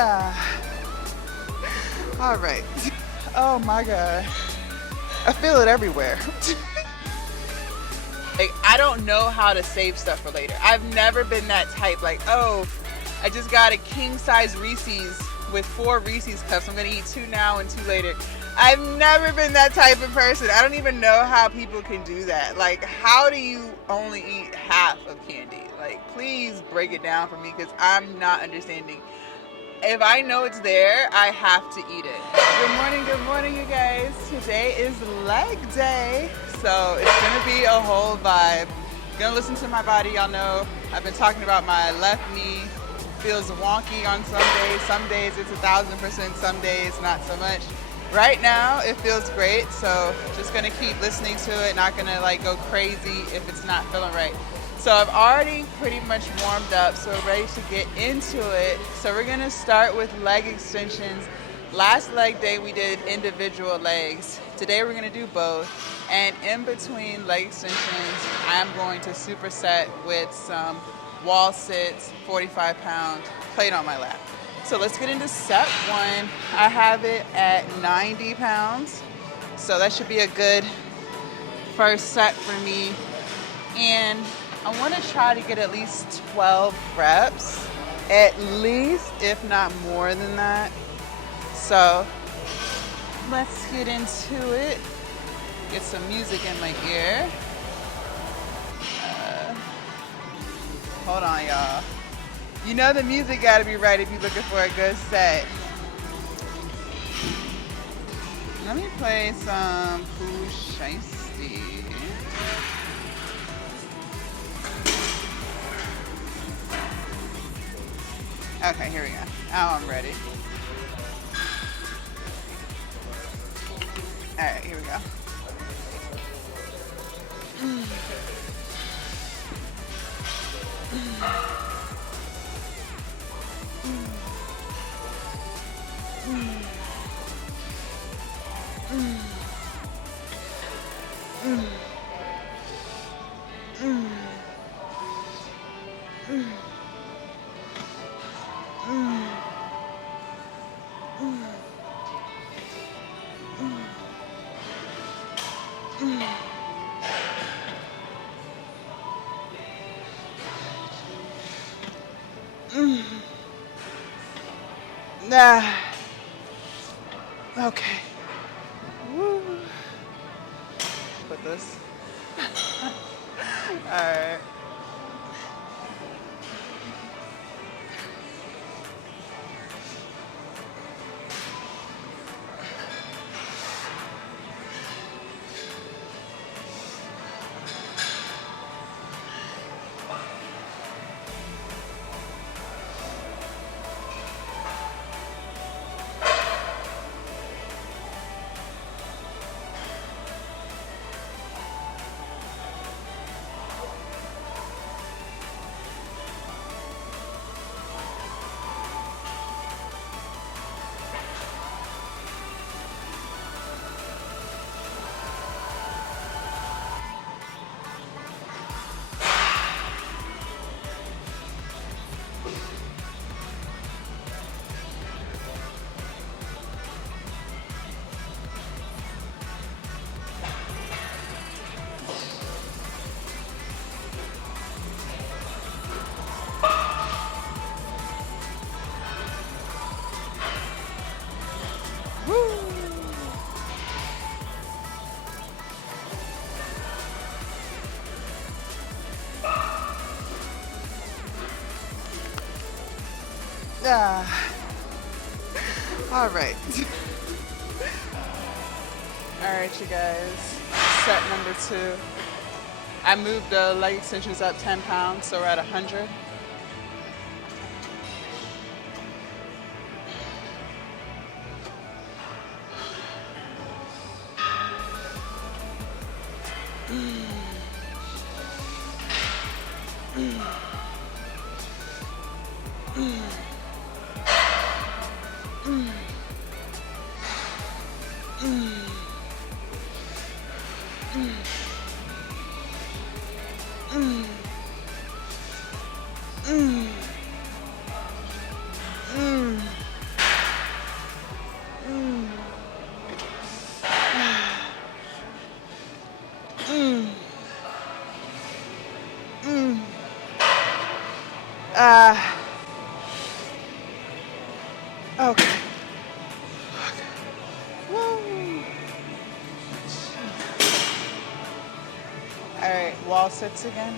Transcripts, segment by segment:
Ah, all right. Oh my God. I feel it everywhere. Like, I don't know how to save stuff for later. I've never been that type. Like, oh, I just got a king size Reese's with 4 Reese's cups. I'm gonna eat 2 now and 2 later. I've never been that type of person. I don't even know how people can do that. Like, how do you only eat half of candy? Like, please break it down for me because I'm not understanding. If I know it's there, I have to eat it. Good morning, you guys. Today is leg day, so it's gonna be a whole vibe. Gonna listen to my body. Y'all know I've been talking about my left knee. Feels wonky on some days. Some days it's 1000%. Some days not so much. Right now it feels great, so just gonna keep listening to it. Not gonna like go crazy if it's not feeling right. So I've already pretty much warmed up, so we're ready to get into it. So we're gonna start with leg extensions. Last leg day we did individual legs. Today we're gonna do both. And in between leg extensions, I'm going to superset with some wall sits, 45-pound plate on my lap. So let's get into set 1. I have it at 90 pounds. So that should be a good first set for me. And I want to try to get at least 12 reps, at least, if not more than that. So let's get into it. Get some music in my ear. Hold on, y'all. You know the music gotta be right if you're looking for a good set. Let me play some Pooh Shiesty. Okay, here we go. Now I'm ready. All right, here we go. Okay. Woo. Put this. All right. All right. All right, you guys. Set number 2. I moved the leg extensions up 10 pounds, so we're at 100. Uh, okay. Woo. All right, wall sits again.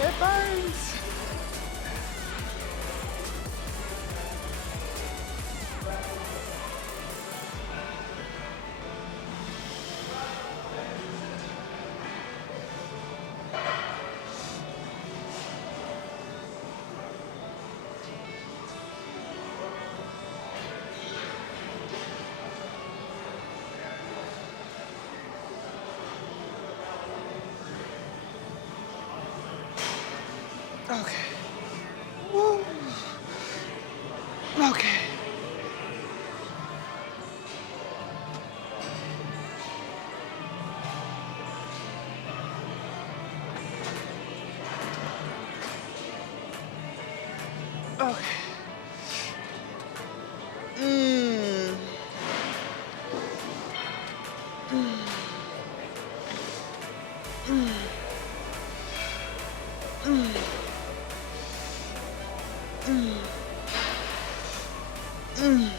It burns. Okay. Woo. Okay. Okay. Mm. Mm. Mm. Mm. Mm. Mm.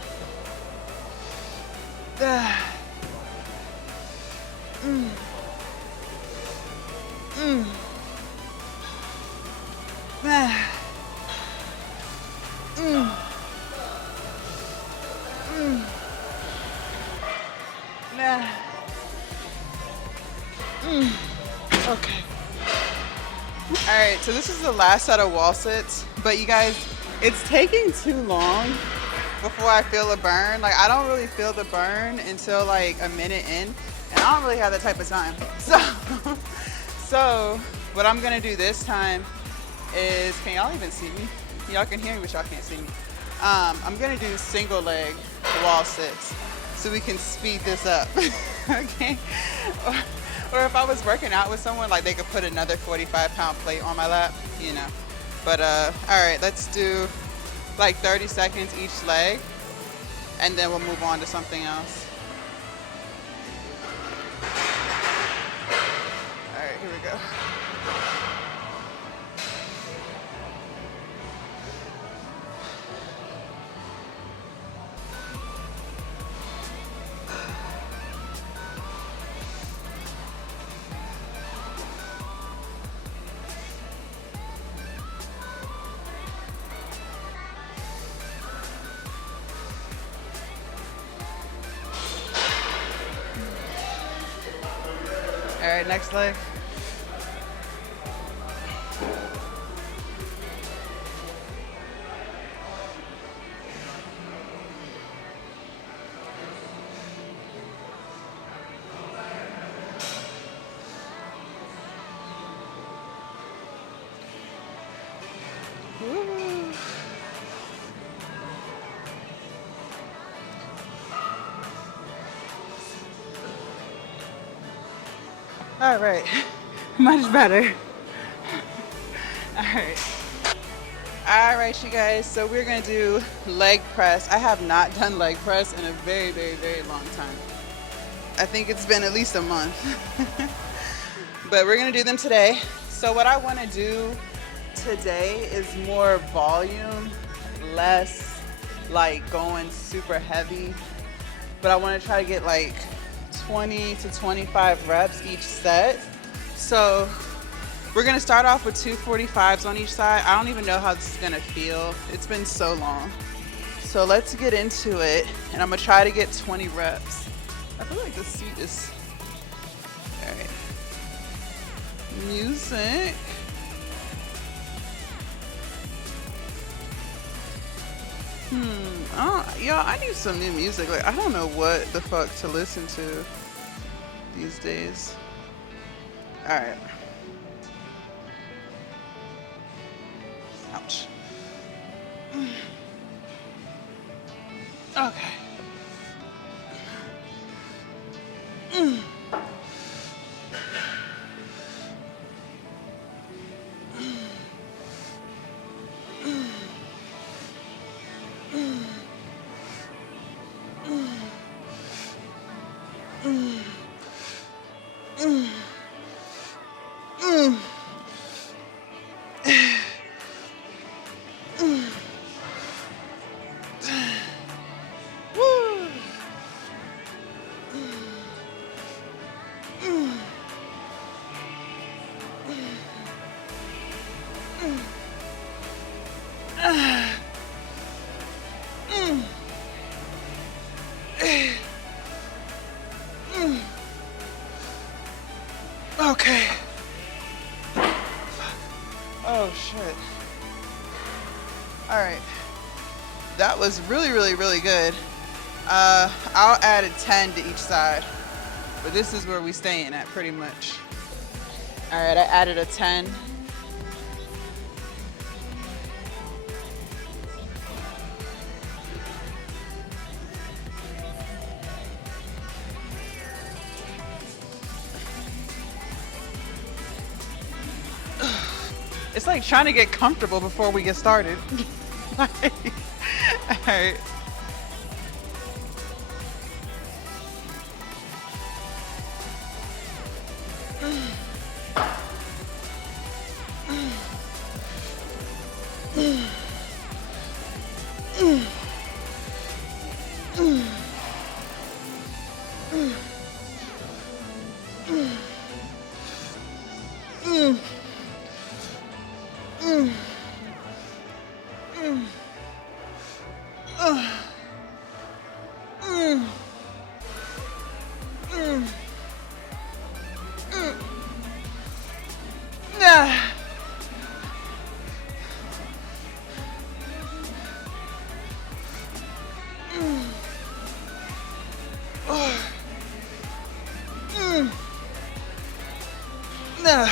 Ah. Mm. Mm. Ah. Mm. Mm. Nah. Mm. Okay. All right, so this is the last set of wall sits, but you guys, it's taking too long before I feel a burn. Like, I don't really feel the burn until like a minute in, and I don't really have that type of time. So what I'm gonna do this time is, can y'all even see me? Y'all can hear me, but y'all can't see me. I'm gonna do single leg wall sits so we can speed this up, okay? Or if I was working out with someone, like they could put another 45-pound plate on my lap, you know. But all right, let's do like 30 seconds each leg, and then we'll move on to something else. All right, here we go. All right, next leg. Woo. All right, much better. All right. All right, you guys, so we're gonna do leg press. I have not done leg press in a very, very, very long time. I think it's been at least a month. But we're gonna do them today. So what I wanna do today is more volume, less like going super heavy. But I wanna try to get like 20 to 25 reps each set. So we're gonna start off with 245s on each side. I don't even know how this is gonna feel. It's been so long. So let's get into it, and I'm gonna try to get 20 reps. I feel like this seat is music. Y'all, I need some new music. Like, I don't know what the fuck to listen to these days. All right. Ouch. Okay. Okay. Oh shit. All right. That was really, really, really good. I'll add a 10 to each side, but this is where we staying at pretty much. All right, I added a 10. It's like trying to get comfortable before we get started. All right.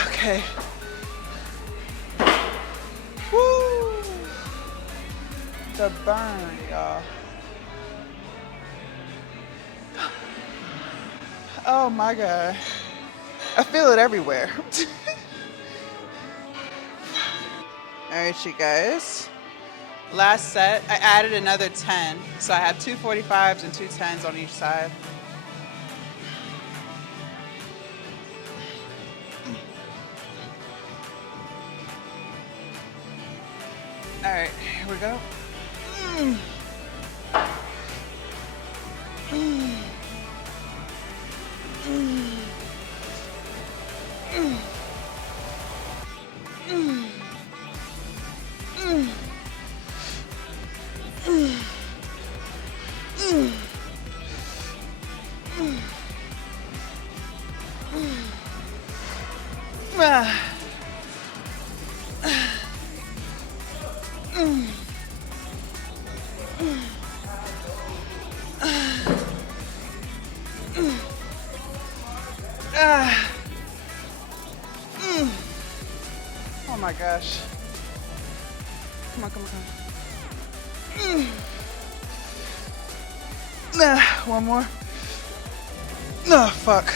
Okay. Woo! The burn, y'all. Oh my God. I feel it everywhere. All right, you guys. Last set, I added another 10. So I have two 45s and two 10s on each side. All right, here we go. Oh my gosh. Come on, come on, come on. One more. No, fuck.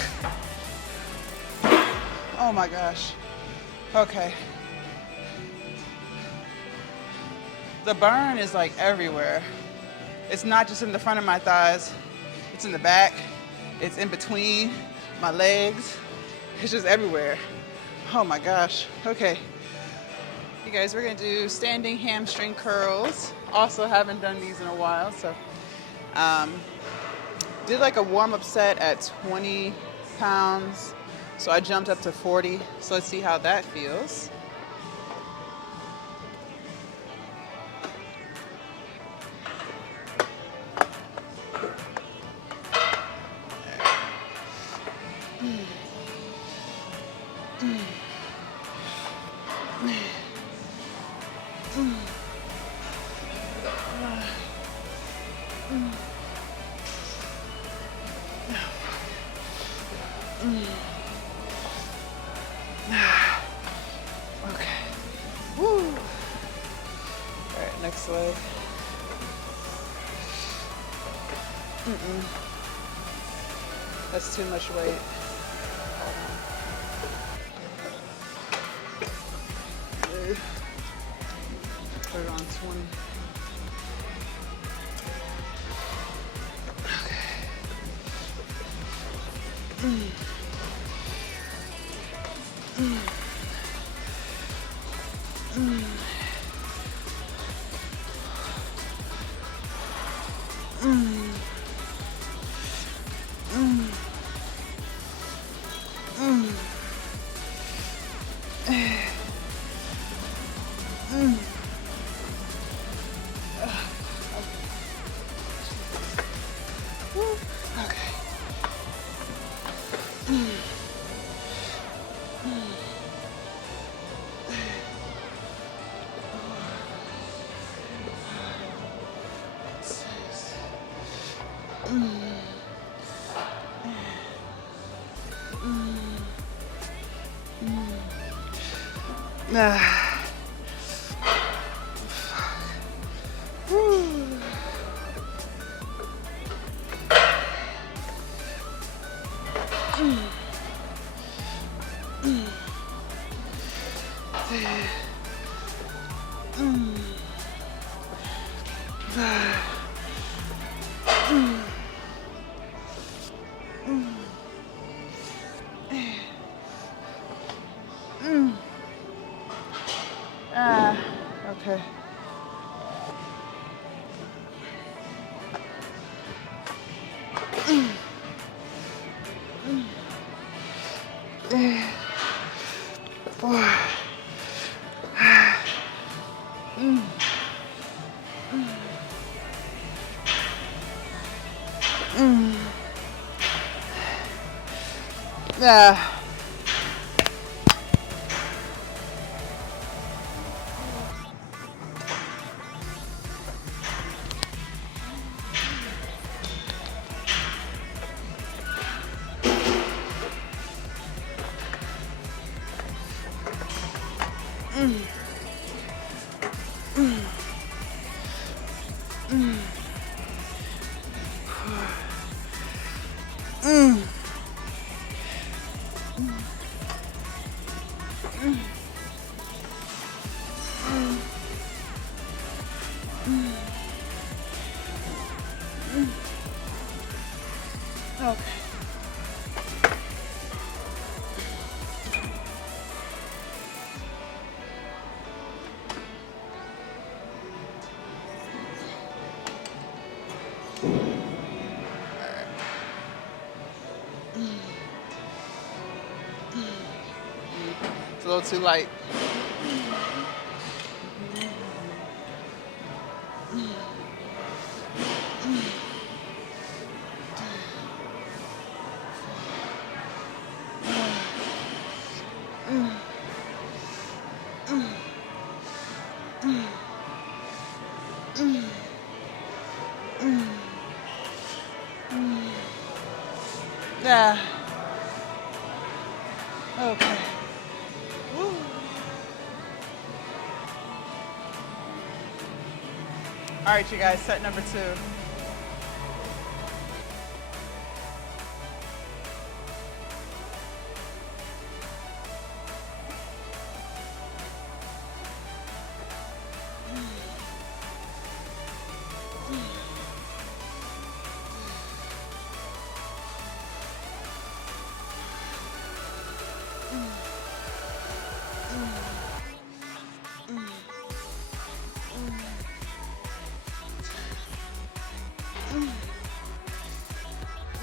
Oh my gosh. Okay. The burn is like everywhere. It's not just in the front of my thighs. It's in the back. It's in between my legs. It's just everywhere. Oh my gosh. Okay. You guys, we're gonna do standing hamstring curls. Also haven't done these in a while, so did like a warm-up set at 20 pounds. So I jumped up to 40. So let's see how that feels. Okay. Woo. All right, next leg. That's too much weight. Hold on. Put it on 20. Okay. Okay. Four. Yeah. Okay. It's a little too light. Yeah. Okay. Woo. All right, you guys, set number 2.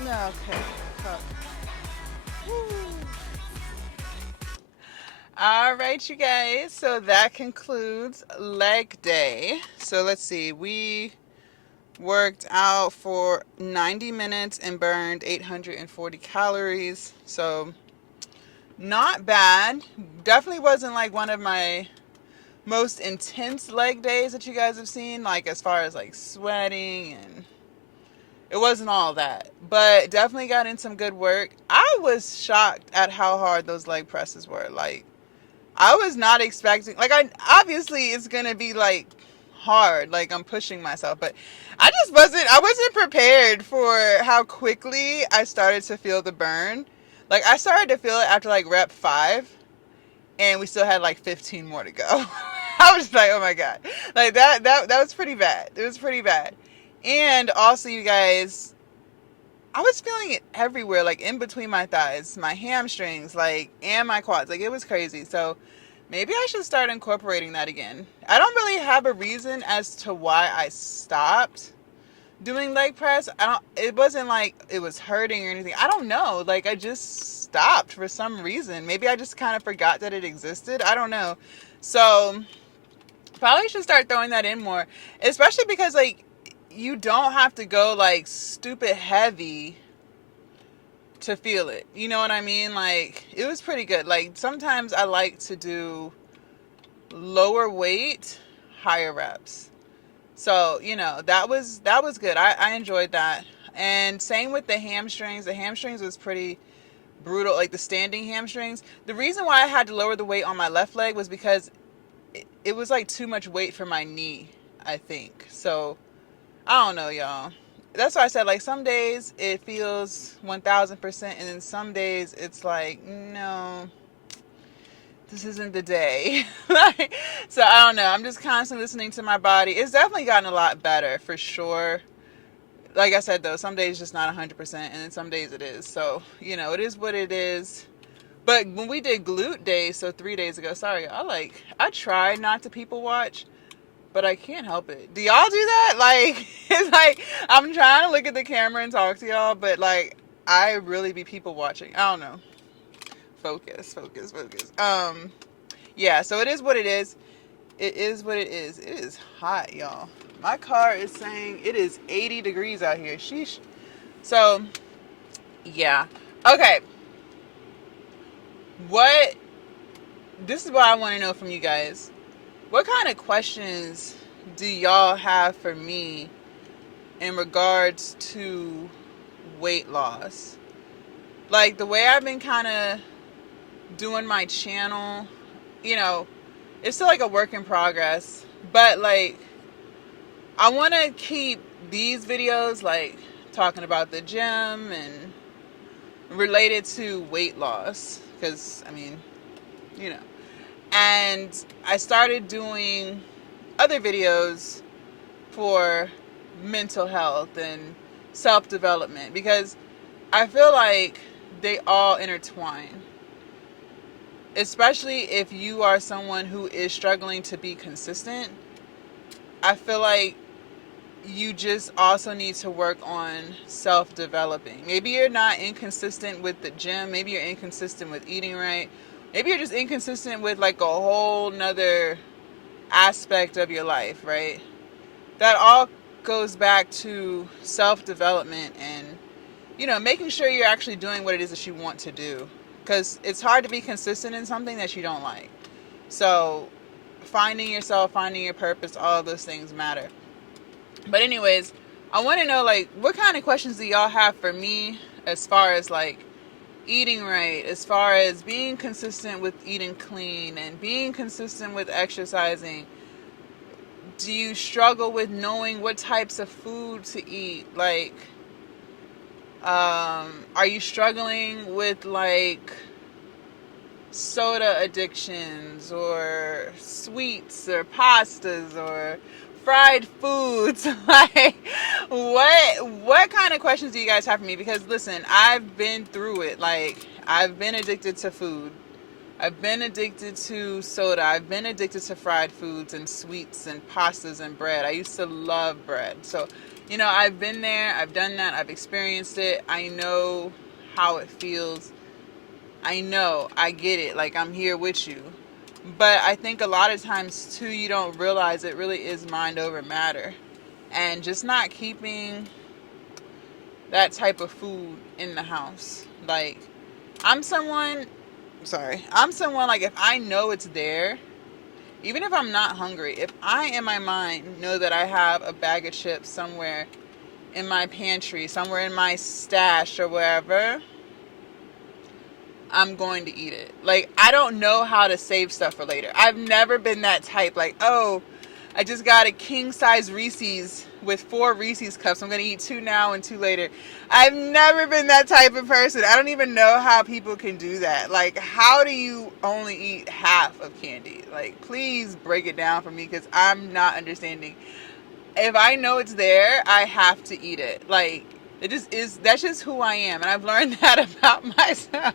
Yeah, okay. Fuck. Woo. All right, you guys. So that concludes leg day. So let's see. We worked out for 90 minutes and burned 840 calories. So not bad. Definitely wasn't like one of my most intense leg days that you guys have seen, like as far as like sweating, and It wasn't all that, but definitely got in some good work. I was shocked at how hard those leg presses were. Like, I was not expecting, like, I obviously it's gonna be like hard, like I'm pushing myself, but I wasn't prepared for how quickly I started to feel the burn. Like, I started to feel it after like rep 5, and we still had like 15 more to go. I was like, oh my god, like that was pretty bad. It was pretty bad. And also, you guys, I was feeling it everywhere, like in between my thighs, my hamstrings, like, and my quads. Like, it was crazy. So maybe I should start incorporating that again. I don't really have a reason as to why I stopped doing leg press. It wasn't like it was hurting or anything. I don't know. Like, I just stopped for some reason. Maybe I just kind of forgot that it existed. I don't know. So probably should start throwing that in more, especially because, like, you don't have to go like stupid heavy to feel it. You know what I mean? Like, it was pretty good. Like, sometimes I like to do lower weight, higher reps. So, that was good. I enjoyed that. And same with the hamstrings. The hamstrings was pretty brutal, like the standing hamstrings. The reason why I had to lower the weight on my left leg was because it was like too much weight for my knee, I think. So, I don't know, y'all. That's why I said, like, some days it feels 1000%, and then some days it's like, no, this isn't the day. Like, so I don't know. I'm just constantly listening to my body. It's definitely gotten a lot better, for sure. Like I said, though, some days just not 100%, and then some days it is. So, it is what it is. But when we did glute day, so 3 days ago, sorry, I tried not to people watch, but I can't help it. Do y'all do that? Like, it's like, I'm trying to look at the camera and talk to y'all, but, like, I really be people watching. I don't know. Focus. Yeah, so it is what it is. It is what it is. It is hot, y'all. My car is saying it is 80 degrees out here. Sheesh. So, yeah. Okay. This is what I want to know from you guys. What kind of questions do y'all have for me in regards to weight loss? Like, the way I've been kind of doing my channel, it's still like a work in progress, but, like, I want to keep these videos, like, talking about the gym and related to weight loss, because, I mean, and I started doing other videos for mental health and self-development, because I feel like they all intertwine, especially if you are someone who is struggling to be consistent. I feel like you just also need to work on self-developing. Maybe you're not inconsistent with the gym. Maybe you're inconsistent with eating right. Maybe you're just inconsistent with, like, a whole nother aspect of your life, right? That all goes back to self-development and, making sure you're actually doing what it is that you want to do. Because it's hard to be consistent in something that you don't like. So finding yourself, finding your purpose, all of those things matter. But anyways, I want to know, like, what kind of questions do y'all have for me as far as, like, eating right, as far as being consistent with eating clean and being consistent with exercising? Do you struggle with knowing what types of food to eat? Like, are you struggling with, like, soda addictions or sweets or pastas or fried foods? Like, what kind of questions do you guys have for me? Because, listen, I've been through it. Like, I've been addicted to food. I've been addicted to soda. I've been addicted to fried foods and sweets and pastas and bread. I used to love bread. So, I've been there. I've done that. I've experienced it. I know how it feels. I know. I get it. Like, I'm here with you. But I think a lot of times, too, you don't realize it really is mind over matter. And just not keeping that type of food in the house. Like, I'm someone, like, if I know it's there, even if I'm not hungry, if I, in my mind, know that I have a bag of chips somewhere in my pantry, somewhere in my stash or wherever, I'm going to eat it. Like, I don't know how to save stuff for later. I've never been that type. Like, oh, I just got a king size Reese's with 4 Reese's cups. I'm going to eat 2 now and 2 later. I've never been that type of person. I don't even know how people can do that. Like, how do you only eat half of candy? Like, please break it down for me, because I'm not understanding. If I know it's there, I have to eat it. Like, it just is. That's just who I am, and I've learned that about myself.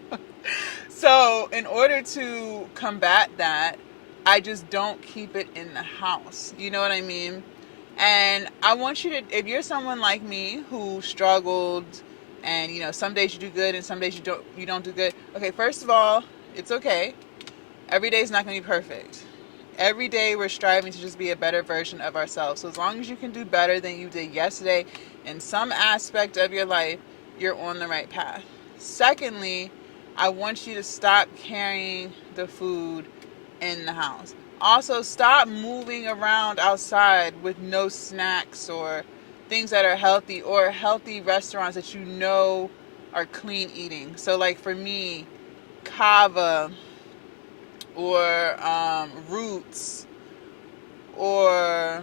So, in order to combat that, I just don't keep it in the house. You know what I mean? And I want you to, if you're someone like me who struggled, and some days you do good and some days you don't do good. Okay, first of all, it's okay. Every day is not going to be perfect. Every day we're striving to just be a better version of ourselves. So as long as you can do better than you did yesterday in some aspect of your life, you're on the right path. Secondly, I want you to stop carrying the food in the house. Also, stop moving around outside with no snacks or things that are healthy, or healthy restaurants that you know are clean eating. So like for me, Kava or Roots, or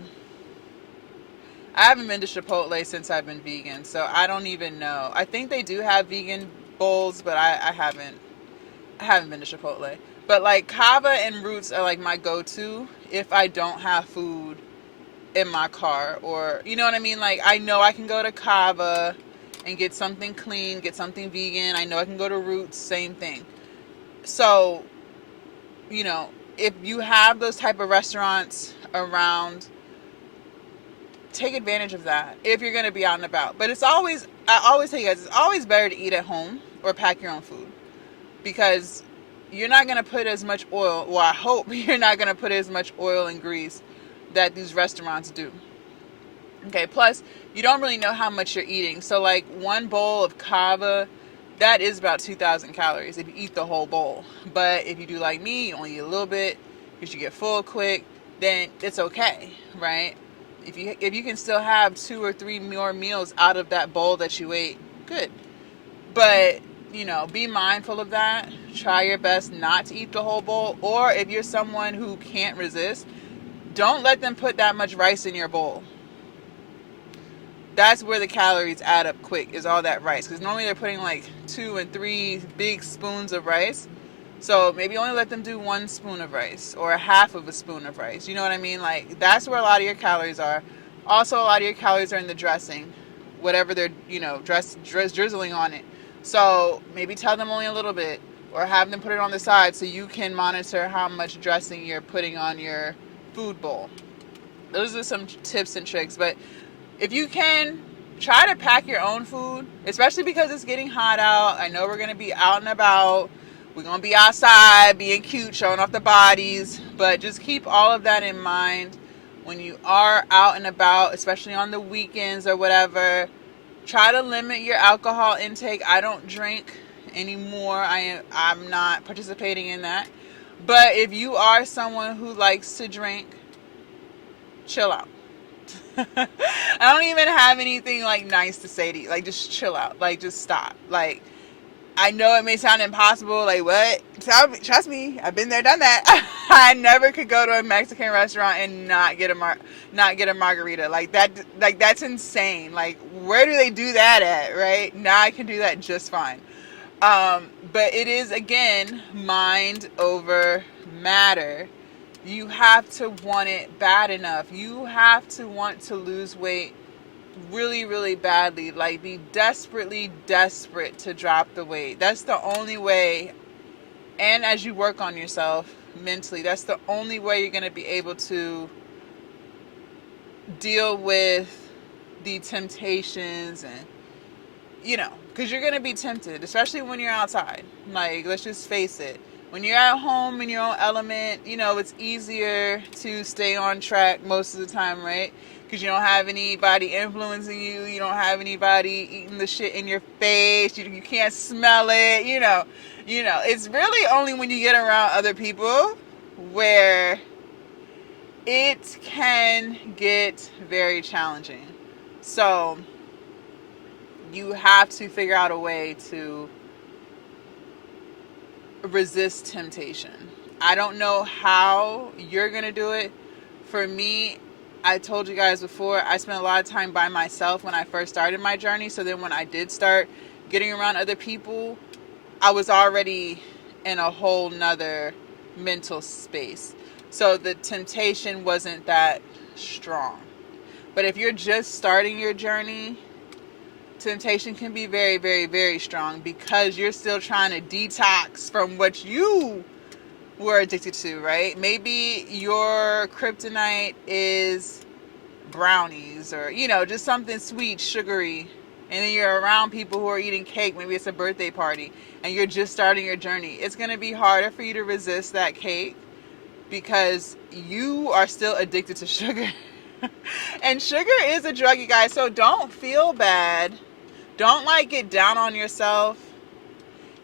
I haven't been to Chipotle since I've been vegan, so I don't even know. I think they do have vegan bowls, but I haven't been to Chipotle. But like Kava and Roots are like my go-to if I don't have food in my car, or you know what I mean? Like, I know I can go to Kava and get something clean, get something vegan. I know I can go to Roots, same thing. So, if you have those type of restaurants around, take advantage of that if you're going to be out and about. But I always tell you guys, it's always better to eat at home or pack your own food, because you're not going to put as much oil, well, I hope you're not going to put as much oil and grease that these restaurants do. Okay, plus, you don't really know how much you're eating. So, like, one bowl of Kava, that is about 2,000 calories if you eat the whole bowl. But if you do like me, you only eat a little bit because you get full quick, then it's okay, right? If you can still have 2 or 3 more meals out of that bowl that you ate, good. But, be mindful of that. Try your best not to eat the whole bowl. Or if you're someone who can't resist, don't let them put that much rice in your bowl. That's where the calories add up quick, is all that rice. Because normally they're putting like 2 and 3 big spoons of rice. So maybe only let them do 1 spoon of rice or a half of a spoon of rice. You know what I mean? Like, that's where a lot of your calories are. Also, a lot of your calories are in the dressing, whatever they're, drizzling on it. So maybe tell them only a little bit, or have them put it on the side so you can monitor how much dressing you're putting on your food bowl. Those are some tips and tricks. But if you can, try to pack your own food, especially because it's getting hot out. I know we're going to be out and about. We're going to be outside, being cute, showing off the bodies. But just keep all of that in mind when you are out and about, especially on the weekends or whatever. Try to limit your alcohol intake. I don't drink anymore. I'm not participating in that. But if you are someone who likes to drink, chill out. I don't even have anything like nice to say to you. Like, just chill out. Like, just stop. Like, I know it may sound impossible. Like, what? Trust me, I've been there, done that. I never could go to a Mexican restaurant and not get a margarita. Like that. Like, that's insane. Like, where do they do that at? Right now, I can do that just fine. But it is, again, mind over matter. You have to want it bad enough. You have to want to lose weight really, really badly. Like, be desperately desperate to drop the weight. That's the only way. And as you work on yourself mentally, that's the only way you're going to be able to deal with the temptations, and because you're going to be tempted, especially when you're outside. Like, let's just face it. When you're at home in your own element, it's easier to stay on track most of the time, right? Because you don't have anybody influencing you. You don't have anybody eating the shit in your face. You can't smell it. It's really only when you get around other people where it can get very challenging. So you have to figure out a way to resist temptation. I don't know how you're going to do it. For me, I told you guys before, I spent a lot of time by myself when I first started my journey. So then when I did start getting around other people, I was already in a whole nother mental space. So the temptation wasn't that strong. But if you're just starting your journey, temptation can be very, very, very strong because you're still trying to detox from what you were addicted to, right? Maybe your kryptonite is brownies or, just something sweet, sugary. And then you're around people who are eating cake. Maybe it's a birthday party and you're just starting your journey. It's going to be harder for you to resist that cake because you are still addicted to sugar. And sugar is a drug, you guys. So don't feel bad. Don't get down on yourself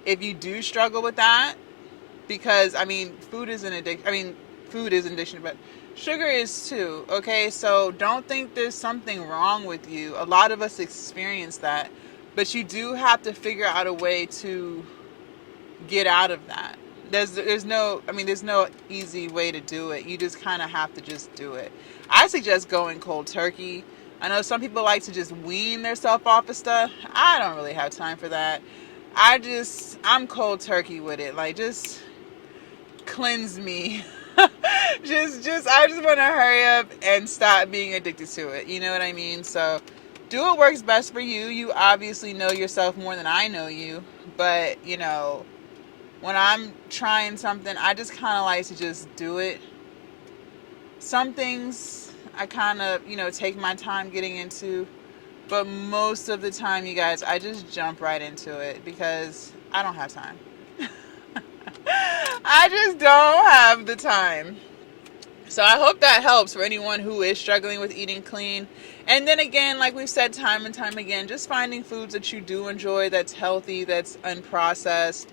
if you do struggle with that. Because, food is an addiction. Food is an addiction, but sugar is too, okay? So don't think there's something wrong with you. A lot of us experience that. But you do have to figure out a way to get out of that. There's no easy way to do it. You just kind of have to just do it. I suggest going cold turkey. I know some people like to just wean themselves off of stuff. I don't really have time for that. I'm cold turkey with it. Just cleanse me. I just want to hurry up and stop being addicted to it. You know what I mean? So do what works best for you. You obviously know yourself more than I know you. But, when I'm trying something, I just kind of like to just do it. Some things I kind of, take my time getting into. But most of the time, you guys, I just jump right into it because I don't have time. I just don't have the time. So I hope that helps for anyone who is struggling with eating clean. And then again, like we've said time and time again, just finding foods that you do enjoy, that's healthy, that's unprocessed,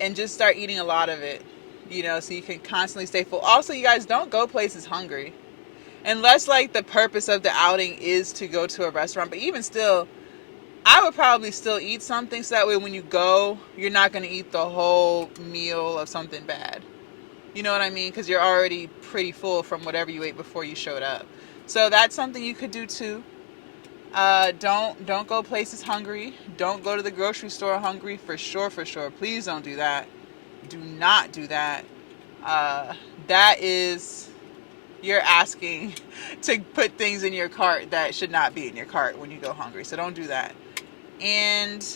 and just start eating a lot of it, so you can constantly stay full. Also, you guys, don't go places hungry. Unless, the purpose of the outing is to go to a restaurant. But even still, I would probably still eat something so that way when you go, you're not going to eat the whole meal of something bad. You know what I mean? Because you're already pretty full from whatever you ate before you showed up. So that's something you could do too. Don't go places hungry. Don't go to the grocery store hungry, for sure. Please don't do that. Do not do that. That is, you're asking to put things in your cart that should not be in your cart when you go hungry. So don't do that. And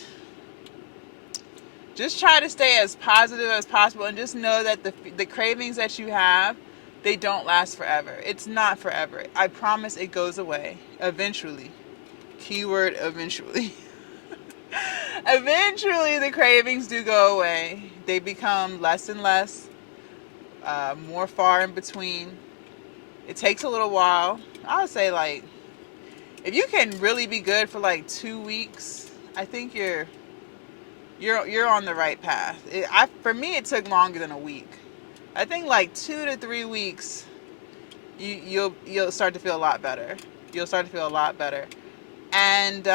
just try to stay as positive as possible, and just know that the cravings that you have, they don't last forever. It's not forever. I promise it goes away eventually. Keyword eventually. Eventually the cravings do go away. They become less and less, more far in between. It takes a little while. I would say if you can really be good for 2 weeks, I think you're on the right path. For me, it took longer than a week. I think 2 to 3 weeks, you'll start to feel a lot better. You'll start to feel a lot better. And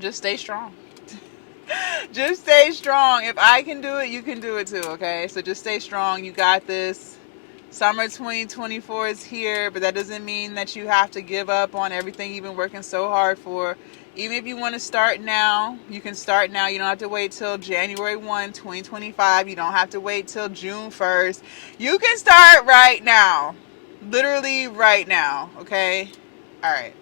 just stay strong. Just stay strong. If I can do it, you can do it too, okay? So just stay strong. You got this. Summer 2024 is here, but that doesn't mean that you have to give up on everything you've been working so hard for. Even if you want to start now, you can start now. You don't have to wait till January 1, 2025. You don't have to wait till June 1st. You can start right now. Literally right now, okay? All right.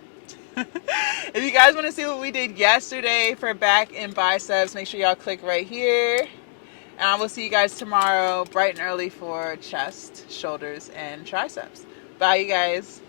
If you guys want to see what we did yesterday for back and biceps, make sure y'all click right here. And I will see you guys tomorrow bright and early for chest, shoulders, and triceps. Bye, you guys.